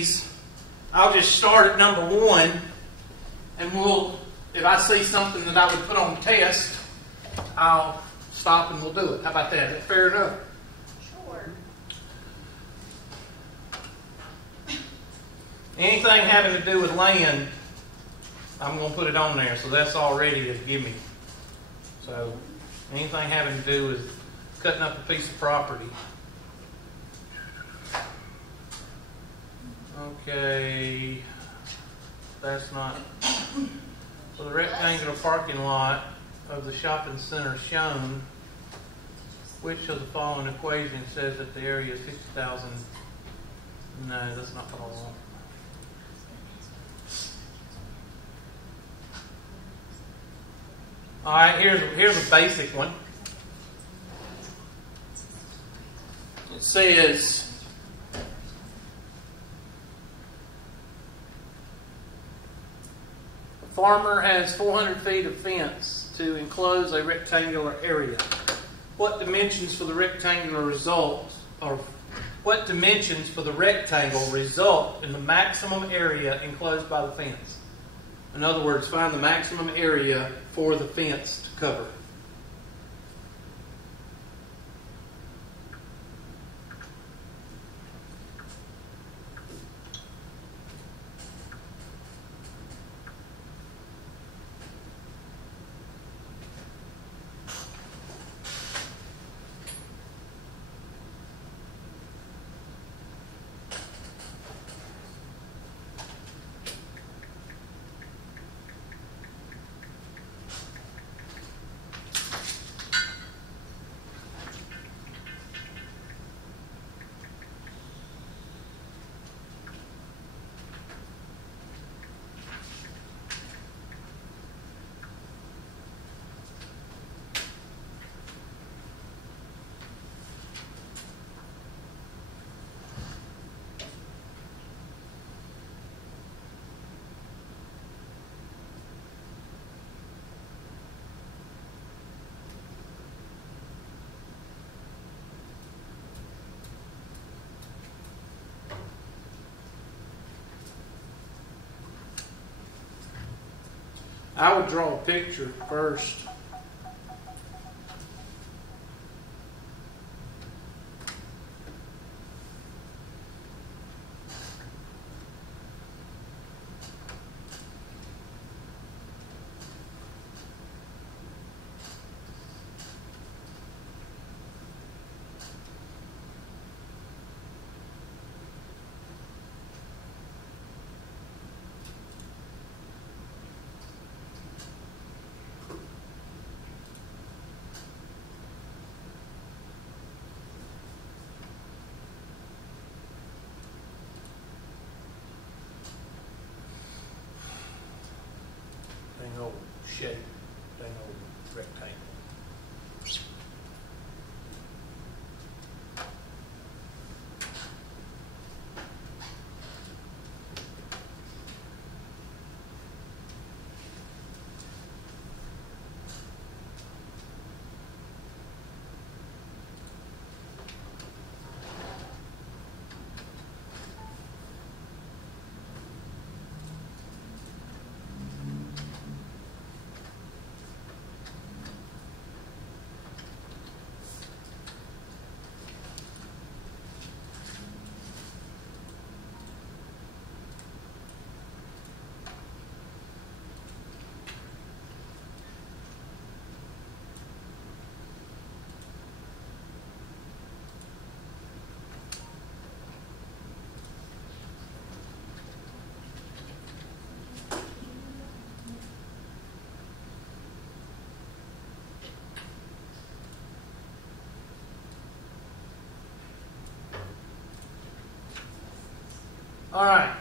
these, I'll just start at number 1, and if I see something that I would put on the test, I'll stop and we'll do it. How about that? Is that fair enough? Sure. Anything having to do with land, I'm going to put it on there, so that's all ready to give me. So anything having to do with cutting up a piece of property. Okay, that's not. So the rectangular parking lot of the shopping center shown, which of the following equation says that the area is 50,000? No, that's not what I want. All right, here's a basic one. It says a farmer has 400 feet of fence to enclose a rectangular area. What dimensions for the rectangular result, or what dimensions for the rectangle result in the maximum area enclosed by the fence? In other words, find the maximum area for the fence to cover. I would draw a picture first. Dang old shape, dang old rectangle. All right.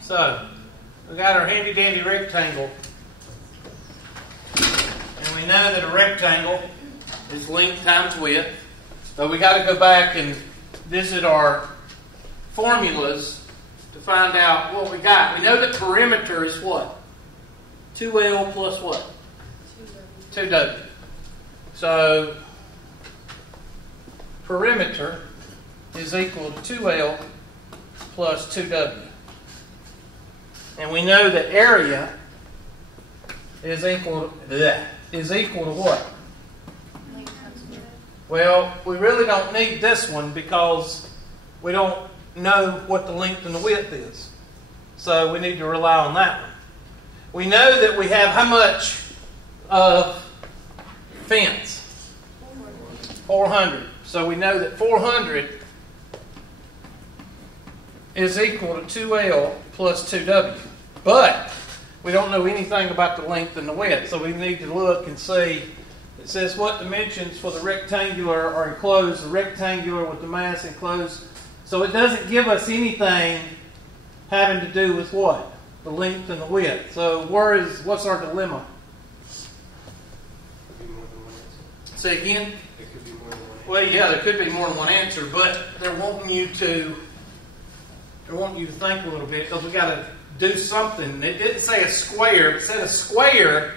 So, we got our handy dandy rectangle. And we know that a rectangle is length times width. But we got to go back and visit our formulas to find out what we got. We know that perimeter is what? 2L plus what? 2W. So, perimeter is equal to 2L plus 2w. And we know that area is equal to what? Well, we really don't need this one because we don't know what the length and the width is. So we need to rely on that one. We know that we have how much of fence? 400. So we know that 400 is equal to 2L plus 2W. But we don't know anything about the length and the width. So we need to look and see. It says what dimensions for the rectangular are enclosed, the rectangular with the mass enclosed. So it doesn't give us anything having to do with what? The length and the width. So what's our dilemma? Could be more than one answer. Say again? It could be more than one answer. Well, yeah, there could be more than one answer, but they're wanting you to think a little bit because we got to do something. It didn't say a square. If it said a square,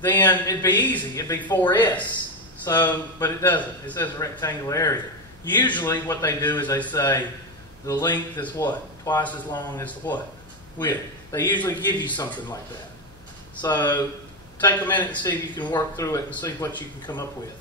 then it'd be easy. It'd be 4S. So, but it doesn't. It says a rectangular area. Usually what they do is they say the length is what? Twice as long as the what? Width. They usually give you something like that. So take a minute and see if you can work through it and see what you can come up with.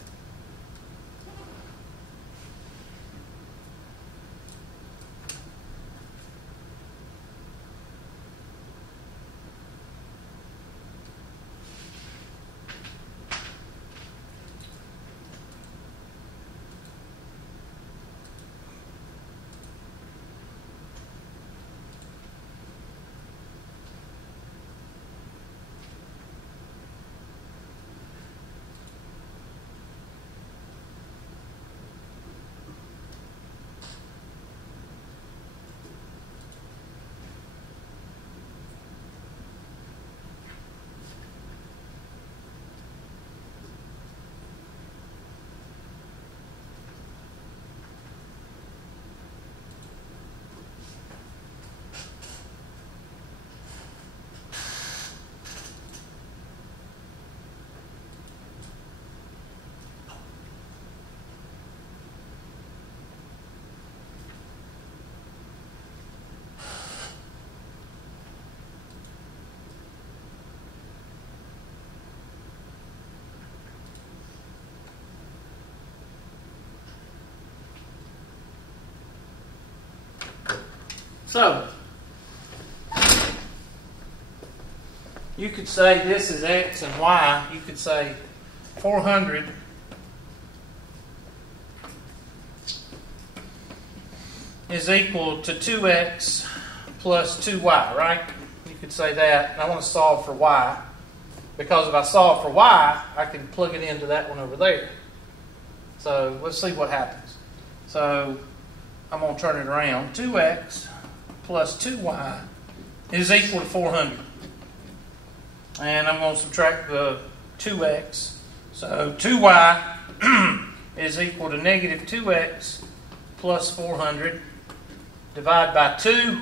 So, you could say this is X and Y. You could say 400 is equal to 2X plus 2Y, right? You could say that. And I want to solve for Y. Because if I solve for Y, I can plug it into that one over there. So, let's see what happens. So, I'm going to turn it around. 2X plus 2Y is equal to 400. And I'm going to subtract the 2X. So 2Y is equal to negative 2X plus 400. Divide by 2.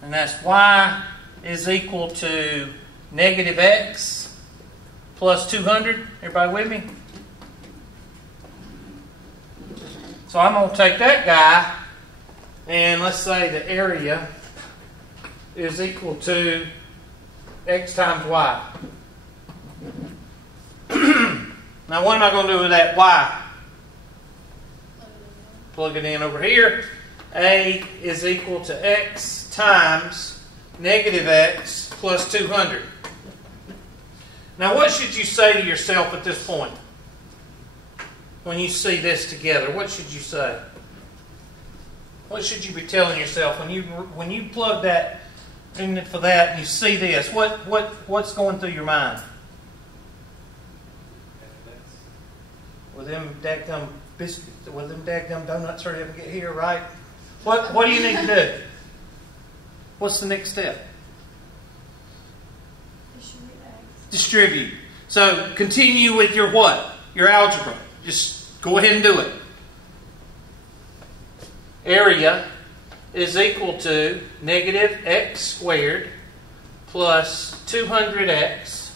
And that's Y is equal to negative X plus 200. Everybody with me? So I'm going to take that guy, and let's say the area is equal to X times Y. Now what am I going to do with that Y? Plug it in over here. A is equal to X times negative X plus 200. Now what should you say to yourself at this point? When you see this together, what should you say? What should you be telling yourself when you plug that in for that and you see this? What's going through your mind? Well, them dadgum biscuits, well, them dadgum donuts hurry up and get here, right? What do you need to do? What's the next step? Distribute. So continue with your what? Your algebra. Just go ahead and do it. Area is equal to negative x squared plus 200x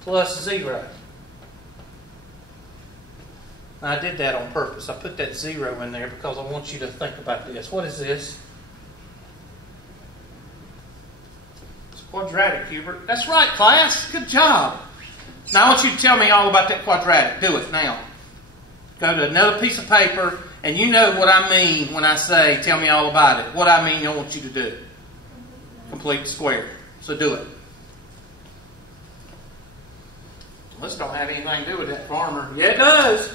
plus 0. Now, I did that on purpose. I put that 0 in there because I want you to think about this. What is this? It's quadratic, Hubert. That's right, class. Good job. Now, I want you to tell me all about that quadratic. Do it now. Go to another piece of paper, and you know what I mean when I say, tell me all about it. What I mean I want you to do. Complete the square. So do it. This don't have anything to do with that farmer. Yeah, it does.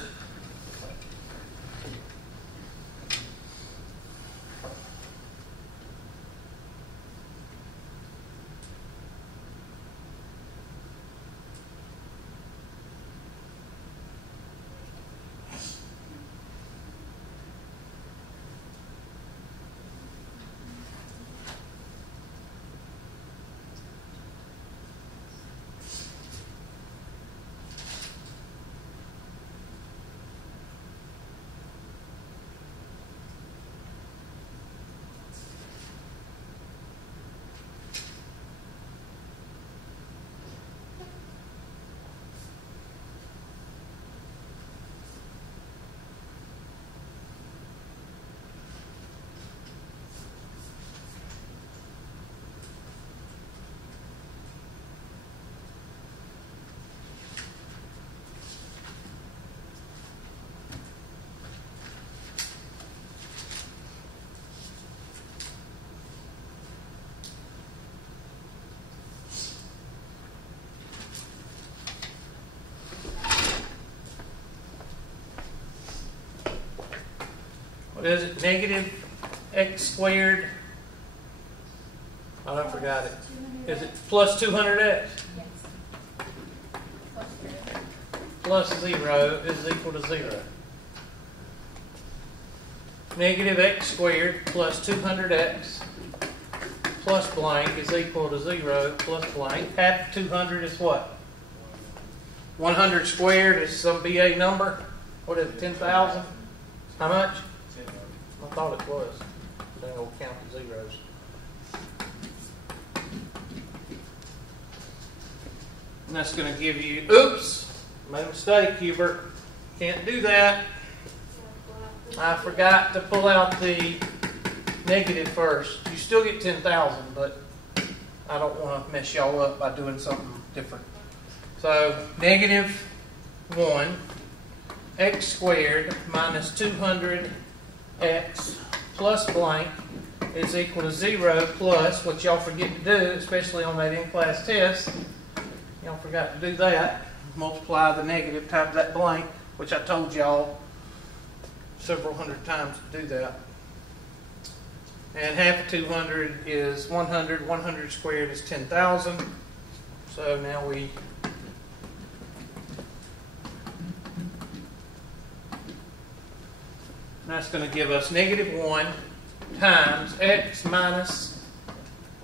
What is it? Negative x squared. Oh, I forgot it. Is it plus 200x? Yes. Plus 0 is equal to 0. Negative x squared plus 200x plus blank is equal to 0 plus blank. Half 200 is what? 100 squared is some BA number. What is it? 10,000? How much? I thought it was. Then we'll count the zeros. And that's going to give you, oops, made a mistake, Hubert. Can't do that. I forgot to pull out the negative first. You still get 10,000, but I don't want to mess y'all up by doing something different. So, negative 1 x squared minus 200x plus blank is equal to 0 plus what y'all forget to do, especially on that in-class test. Y'all forgot to do that. Multiply the negative times that blank, which I told y'all several hundred times to do that. And half of 200 is 100. 100 squared is 10,000. So now we that's going to give us negative 1 times x minus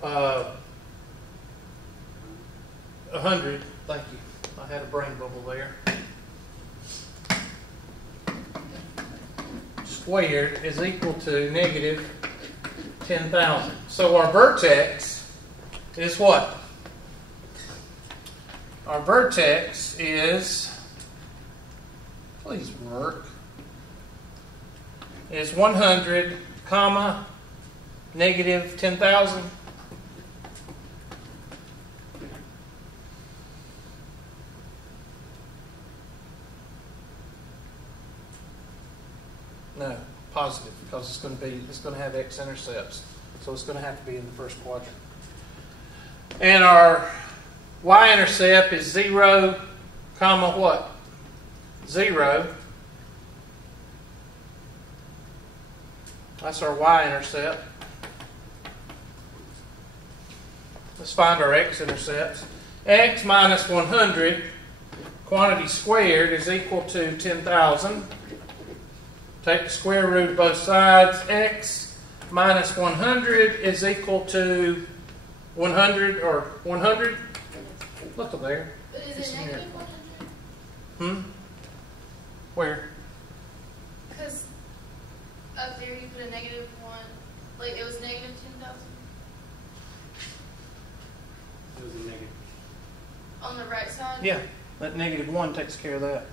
100. Thank you. I had a brain bubble there. Squared is equal to negative 10,000. So our vertex is what? Our vertex is, please work, is 100, comma, negative 10,000. No, positive, because it's going to have x-intercepts. So it's going to have to be in the first quadrant. And our y-intercept is 0, comma what? 0. That's our y-intercept. Let's find our x-intercepts. X minus 100, quantity squared, is equal to 10,000. Take the square root of both sides. X minus 100 is equal to 100, or 100. Look up there. But is it negative 100? Where? Because up there you put a negative 1. Like it was negative 10,000. It was a negative. On the right side? Yeah, that negative 1 takes care of that.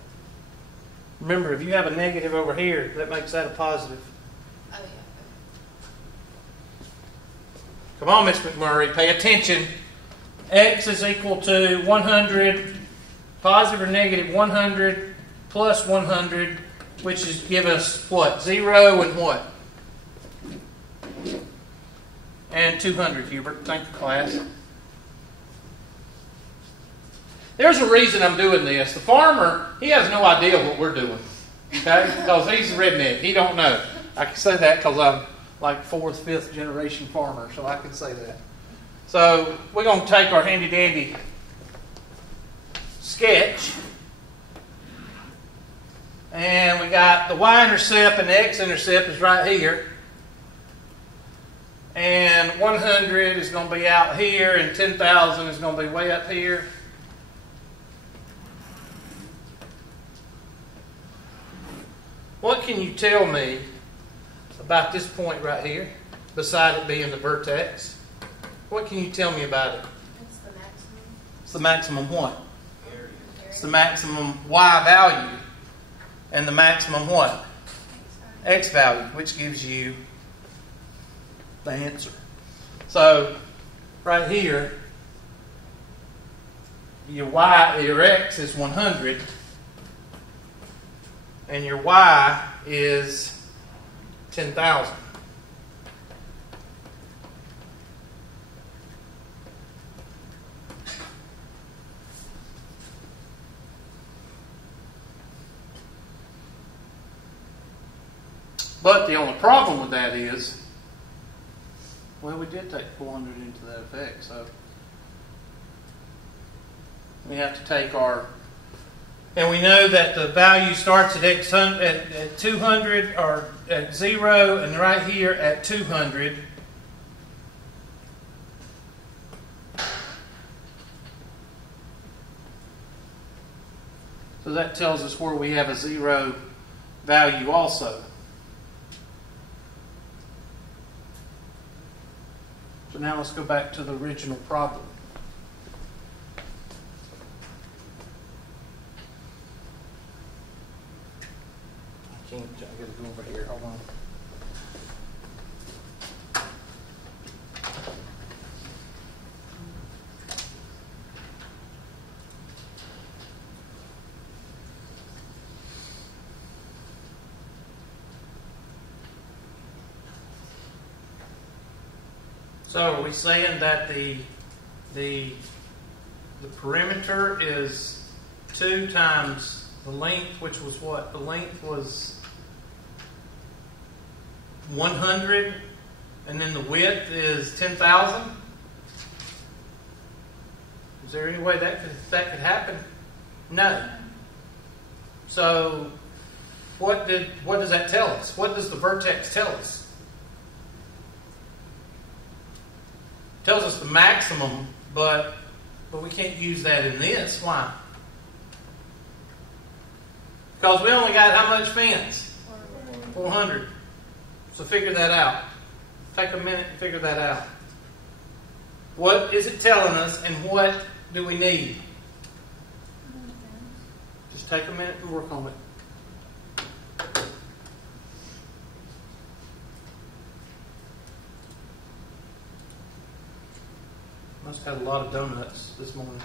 Remember, if you have a negative over here, that makes that a positive. Oh, yeah. Come on, Miss McMurray, pay attention. X is equal to 100, positive or negative 100 plus 100, which is give us what? 0 and what? And 200, Hubert. Thank you, class. There's a reason I'm doing this. The farmer, he has no idea what we're doing. Okay? Because he's a redneck. He don't know. I can say that because I'm like 4th, 5th generation farmer, so I can say that. So we're going to take our handy dandy sketch, and we got the y-intercept and the x-intercept is right here, and 100 is going to be out here, and 10,000 is going to be way up here. What can you tell me about this point right here, beside it being the vertex? What can you tell me about it? It's the maximum. It's the maximum what? Area. It's the maximum y value. And the maximum what? X value, which gives you the answer. So, right here, your x is 100, and your y is 10,000. But the only problem with that is, well, we did take 400 into that effect, so we have to take our, and we know that the value starts at at 200 or at 0, and right here at 200. So that tells us where we have a 0 value also. So now let's go back to the original problem. I gotta go over here. Hold on. So are we saying that the perimeter is 2 times the length, which was what? The length was 100, and then the width is 10,000? Is there any way that could happen? No. So what does that tell us? What does the vertex tell us? It tells us the maximum, but we can't use that in this. Why? Because we only got how much fence? 400. So figure that out. Take a minute and figure that out. What is it telling us, and what do we need? Just take a minute and work on it. Must have had a lot of donuts this morning.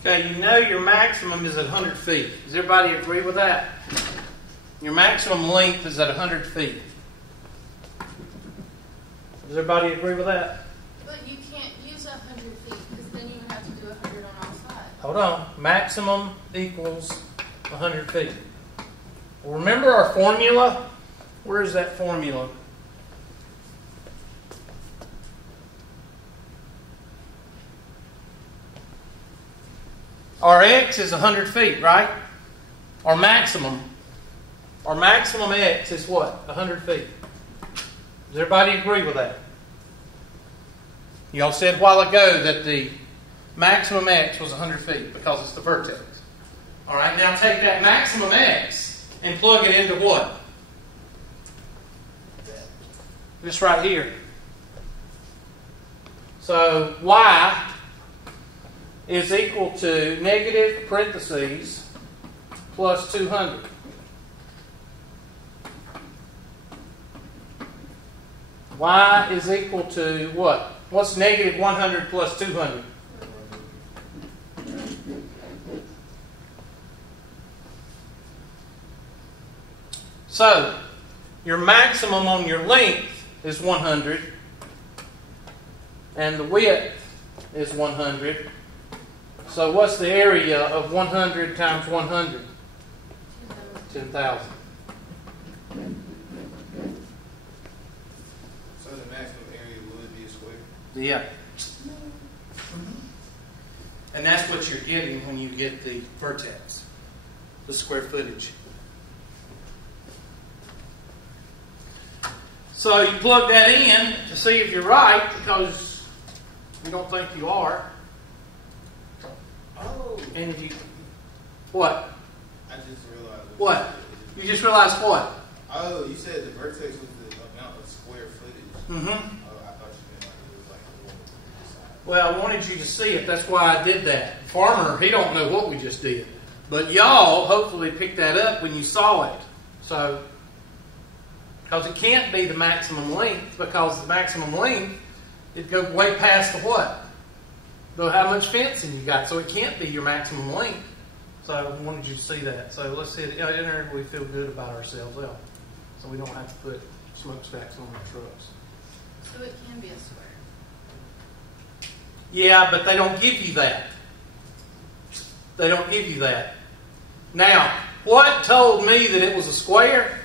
Okay, you know your maximum is at 100 feet. Does everybody agree with that? Your maximum length is at 100 feet. Does everybody agree with that? But you can't use 100 feet because then you would have to do 100 on all sides. Hold on. Maximum equals 100 feet. Well, remember our formula? Where is that formula? Our x is 100 feet, right? Our maximum x is what? 100 feet. Does everybody agree with that? Y'all said a while ago that the maximum x was 100 feet because it's the vertex. All right, now take that maximum x and plug it into what? This right here. So y is equal to negative parentheses plus 200. Y is equal to what? What's negative 100 plus 200? So, your maximum on your length is 100, and the width is 100. So what's the area of 100 times 100? 10,000. So the maximum area would be a square? Yeah. And that's what you're getting when you get the vertex, the square footage. So you plug that in to see if you're right, because you don't think you are. Oh. And if you, what? I just realized. What? You just realized what? Oh, you said the vertex was the amount of square footage. Mm-hmm. Oh, I thought you meant like it was like a wall side. Well, I wanted you to see it. That's why I did that. Farmer, he don't know what we just did. But y'all hopefully picked that up when you saw it. So, because it can't be the maximum length, because the maximum length, it'd go way past the what? How much fencing you got. So it can't be your maximum length. So I wanted you to see that. So let's hit it in there. We feel good about ourselves. Well, so we don't have to put smokestacks on our trucks. So it can be a square. Yeah, but they don't give you that. They don't give you that. Now, what told me that it was a square?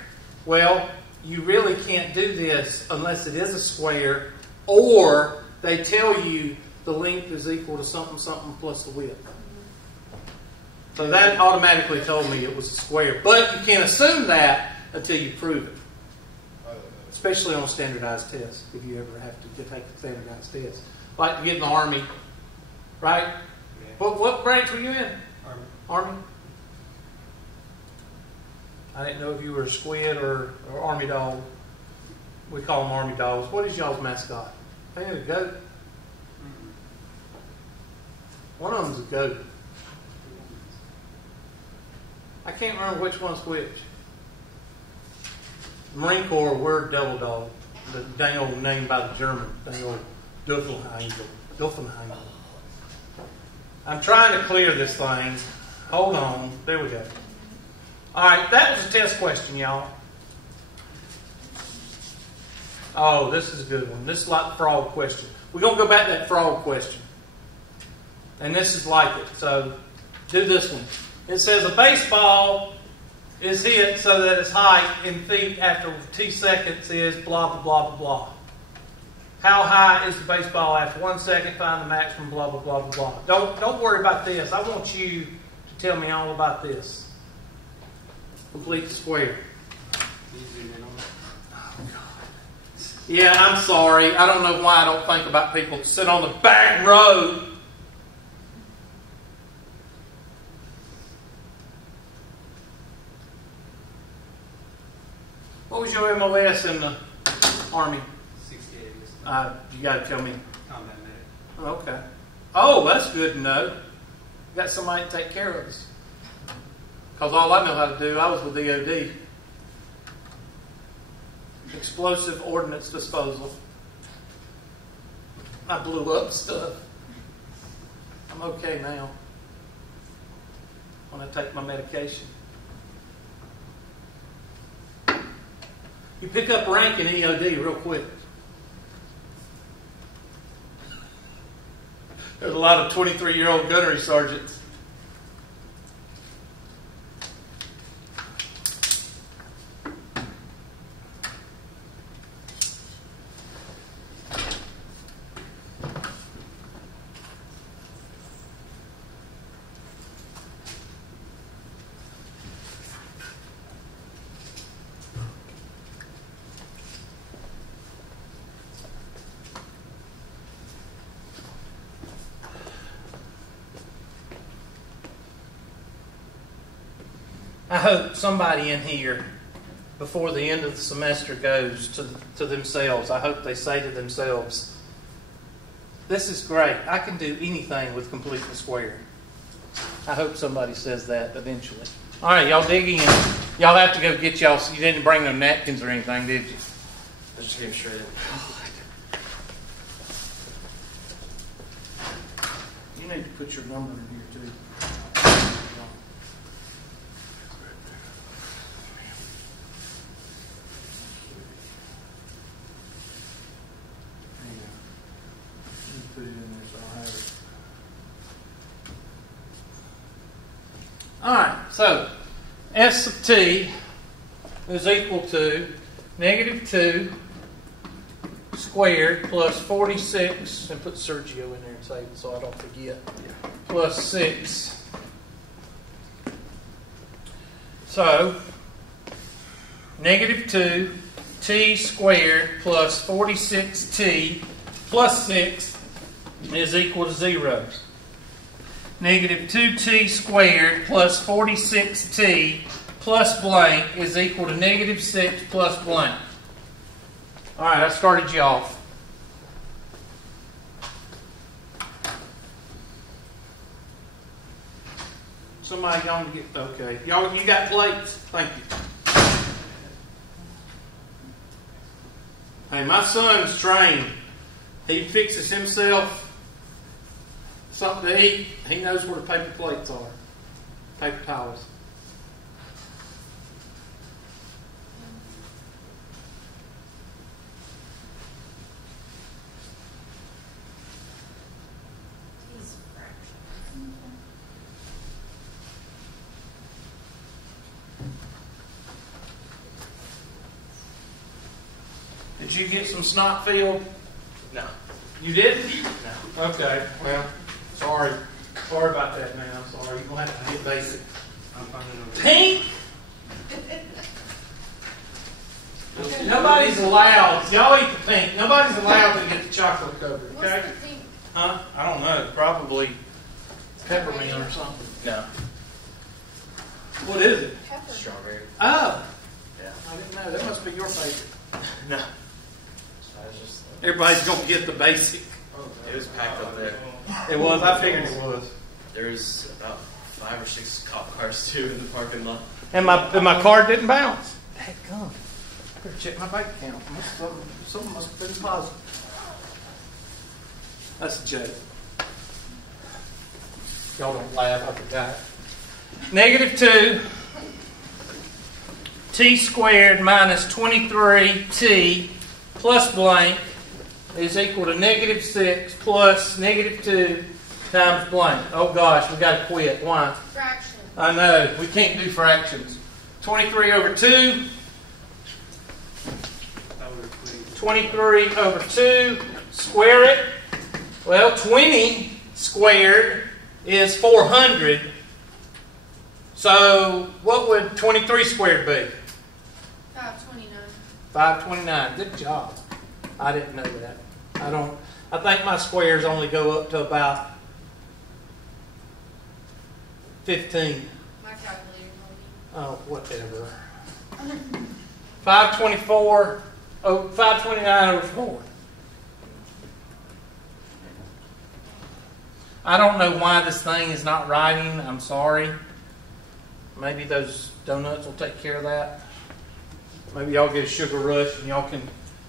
Well, you really can't do this unless it is a square, or they tell you the length is equal to something, something plus the width. So that automatically told me it was a square. But you can't assume that until you prove it. Especially on a standardized test, if you ever have to take a standardized test. Like to get in the Army, right? Yeah. What branch were you in? Army. Army? I didn't know if you were a squid or Army dog. We call them Army dogs. What is y'all's mascot? I think it's a goat. One of them's a goat. I can't remember which one's which. Marine Corps, we're double dog. The dang old name by the German. Dang old Duffenheim. I'm trying to clear this thing. Hold on. There we go. Alright, that was a test question, y'all. Oh, this is a good one. This is like the frog question. We're going to go back to that frog question. And this is like it. So, do this one. It says a baseball is hit so that its height in feet after T seconds is blah, blah, blah, blah, blah. How high is the baseball after 1 second? Find the maximum, blah, blah, blah, blah, blah. Don't worry about this. I want you to tell me all about this. Complete the square. Oh, God. Yeah, I'm sorry. I don't know why I don't think about people that sit on the back row. What was your MOS in the Army? 68. You got to tell me. Combat medic. Okay. Oh, that's good to know. Got somebody to take care of us. Because all I know how to do, I was with DOD. Explosive Ordnance Disposal. I blew up stuff. I'm okay now. when I take my medication. You pick up rank in EOD real quick. There's a lot of 23-year-old gunnery sergeants. I hope somebody in here, before the end of the semester goes to themselves, I hope they say to themselves, this is great. I can do anything with complete and square. I hope somebody says that eventually. All right, y'all digging in. Y'all have to go get y'all. You didn't bring no napkins or anything, did you? I just came straight in. You need to put your number in here too. Put it in there so I'll have it. Alright, so S of t is equal to negative 2 squared plus 46, and put Sergio in there and save it so I don't forget, plus 6. So, negative 2 t squared plus 46t plus 6 is equal to 0. Negative 2t squared plus 46t plus blank is equal to negative 6 plus blank. Alright, I started you off. Somebody going to get, okay. Y'all, you got plates? Thank you. Hey, my son's trained. He fixes himself something to eat. He knows where the paper plates are. Paper towels. Did you get some snot filled? No. You didn't? No. Okay, well, sorry. Sorry about that, man. I'm sorry. You're going to have to get basic. I'm finding it. Pink? Nobody's allowed. Y'all eat the pink. Nobody's allowed to get the chocolate covered, okay? What's the pink? Huh? I don't know. Probably peppermint or something. No. What is it? Pepper. Strawberry. Oh. Yeah. I didn't know. That must be your favorite. No. So I was just. Everybody's going to get the basic. It was packed up there. It was. I figured it was. There was about 5 or 6 cop cars too in the parking lot. And my card didn't bounce. Heck, come. Better check my bank account. Something must have been positive. That's a joke. Y'all don't laugh. I forgot. Negative 2 t squared minus 23t plus blank is equal to negative 6 plus negative 2 times blank. Oh gosh, we got to quit. Why? Fraction. I know. We can't do fractions. 23 over 2. 23 over 2. Square it. Well, 20 squared is 400. So, what would 23 squared be? 529. 529. Good job. I didn't know that. I think my squares only go up to about 15. My calculator Oh, whatever. 529 over 4. I don't know why this thing is not writing. I'm sorry. Maybe those donuts will take care of that. Maybe y'all get a sugar rush and y'all can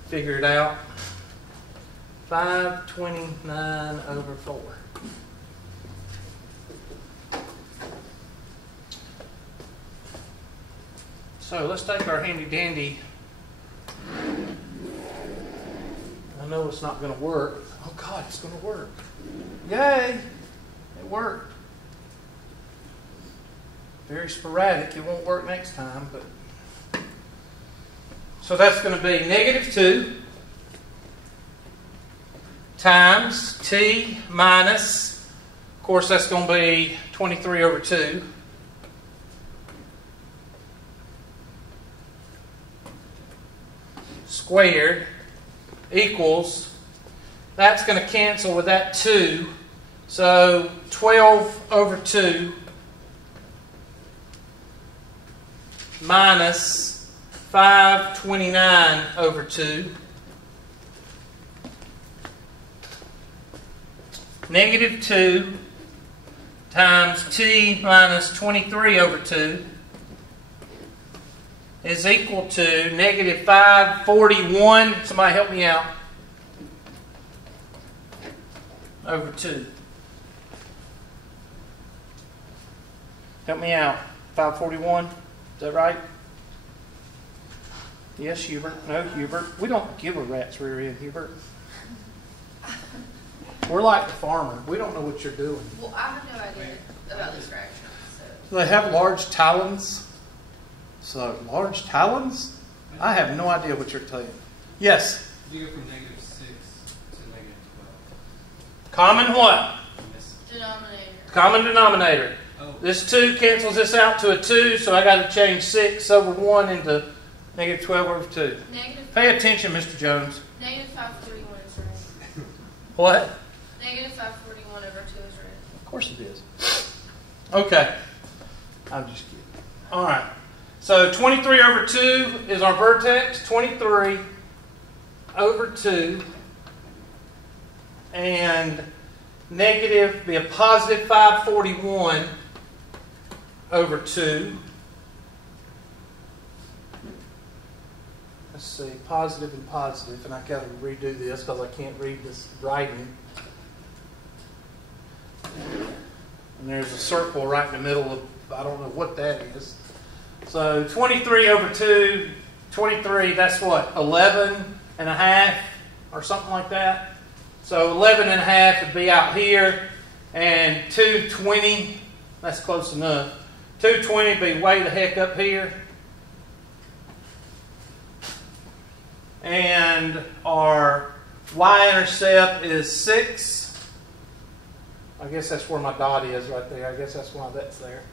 figure it out. 529 over 4. So let's take our handy dandy. I know it's not going to work. Oh God, it's going to work. Yay! It worked. Very sporadic. It won't work next time, but so that's going to be -2 times t minus, of course that's going to be 23 over 2. Squared equals, that's going to cancel with that 2, so 12 over 2 minus 529 over 2 -2 times t minus 23 over 2 is equal to -541. Somebody help me out. Over 2. Help me out. 541. Is that right? Yes, Hubert. No, Hubert. We don't give a rat's rear end, Hubert. We're like the farmer. We don't know what you're doing. Well, I have no idea about these fractions. So. They have large talons. So, large talons? I have no idea what you're telling. Yes? You go from -6 to -12. Common what? Denominator. Common denominator. Oh. This 2 cancels this out to a 2, so I got to change 6 over 1 into -12 over 2. Pay attention, Mr. Jones. -541 is right. What? -541 over 2 is right. Of course it is. Okay. I'm just kidding. All right. So 23 over 2 is our vertex. 23 over 2. And negative, be a positive 541 over 2. Let's see, positive and positive. And I got to redo this because I can't read this writing. And there's a circle right in the middle of, I don't know what that is. So 23 over 2, 23, that's what, 11 and a half or something like that. So 11 and a half would be out here, and 220, that's close enough. 220 would be way the heck up here. And our y-intercept is 6. I guess that's where my dot is right there. I guess that's why that's there.